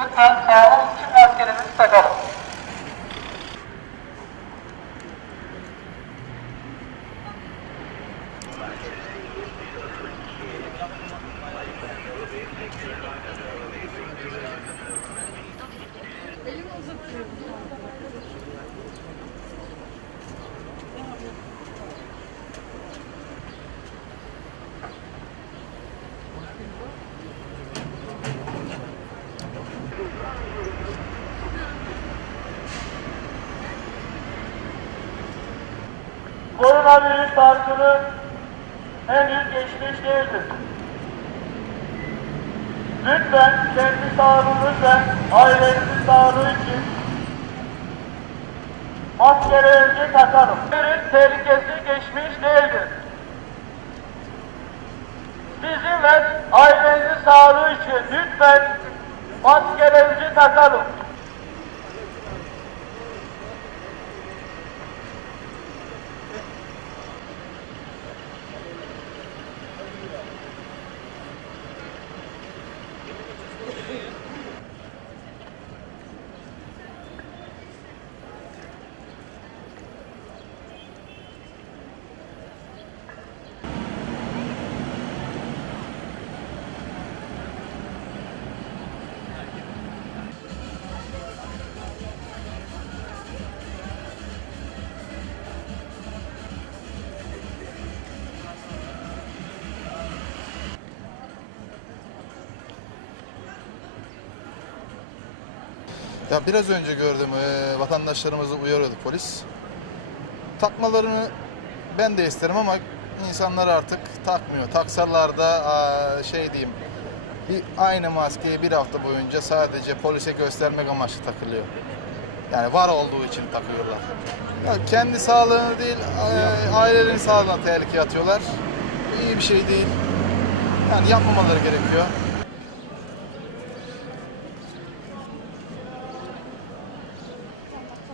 Lütfen sağlam için maskelerinizi takalım. Elimi uzatıyorum. Koronavirüs salgını henüz geçmiş değildir. Lütfen kendi sağlığınız ve ailenizin sağlığı için maskelerinizi takalım. Virüs tehlikesi geçmiş değildir. Sizin ve ailenizin sağlığı için lütfen maskelerinizi takalım. Ya biraz önce gördüm e, vatandaşlarımızı uyarıyordu polis. Takmalarını ben de isterim ama insanlar artık takmıyor. Taksalar da aa, şey diyeyim bir aynı maskeyi bir hafta boyunca sadece polise göstermek amaçlı takılıyor. Yani var olduğu için takıyorlar. Ya kendi sağlığını değil e, ailelerin sağlığına tehlikeye atıyorlar. İyi bir şey değil. Yani yapmamaları gerekiyor.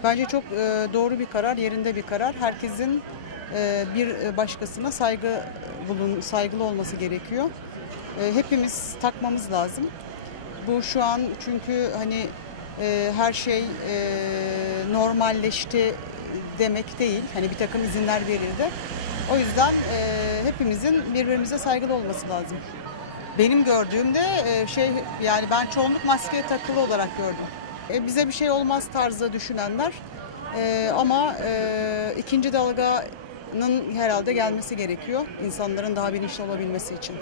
Bence çok e, doğru bir karar, yerinde bir karar. Herkesin e, bir başkasına saygı bulun, saygılı olması gerekiyor. E, hepimiz takmamız lazım. Bu şu an çünkü hani e, her şey e, normalleşti demek değil. Hani bir takım izinler verildi. O yüzden e, hepimizin birbirimize saygılı olması lazım. Benim gördüğümde e, şey yani ben çoğunluk maskeye takılı olarak gördüm. E, bize bir şey olmaz tarzı düşünenler e, ama e, ikinci dalganın herhalde gelmesi gerekiyor insanların daha bilinçli olabilmesi için.